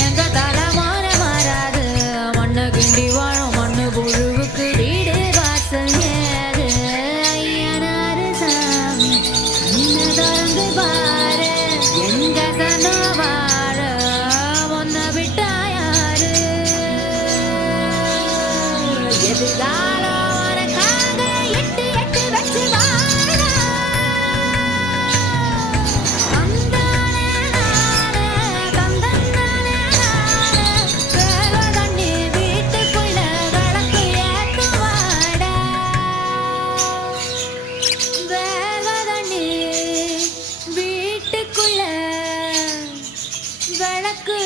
எங்க தலை மாறாது மண்ணு கிண்டி வாழும் மண்ணு புழுவுக்கு வீடு வாசல் ஏது ஐயனாரு சாமி என்ன திறந்து பாரு எங்க சனோ வாழ ஒன்ன விட்டா யாரு எதிர்காலம் உனக்காக எட்டு எட்டு வச்சு வாழ தந்தானே நானே தந்தந்தானே நானே வேலை தண்ணி வீட்டுக்குள்ள விளக்கு ஏத்துவாடா வேலை தண்ணி வீட்டுக்குள்ள விளக்கு